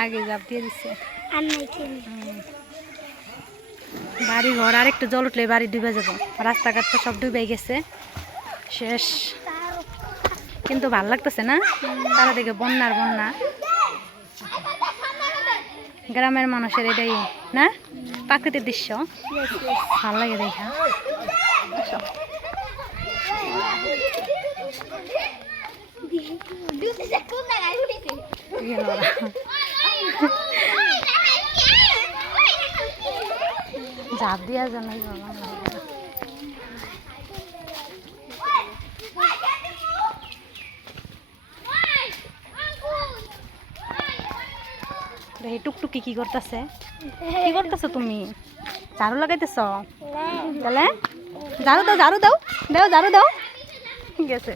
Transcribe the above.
আগে জাপ দিয়ে দিচ্ছে আর নাই খেয়ে বাড়ি ঘর আর একটু জল উঠলে বাড়ি ডুবে যাবো রাস্তাঘাট তো সব ডুবে গেছে শেষ কিন্তু ভাল লাগতেছে না তারা দেখে বন্যার বন্যা গ্রামের মানুষের এটাই না প্রাকৃতিক দৃশ্য ভাল লাগে দেখা ঝাঁপ দিয়া জানাই টুকটুকি কি করতেছে কি করতেছো তুমি ঝাড়ু লাগাইতেছ তাহলে ঝাড়ু দাও ঝাড়ু দাও দাও ঝাড়ু দাও ঠিক আছে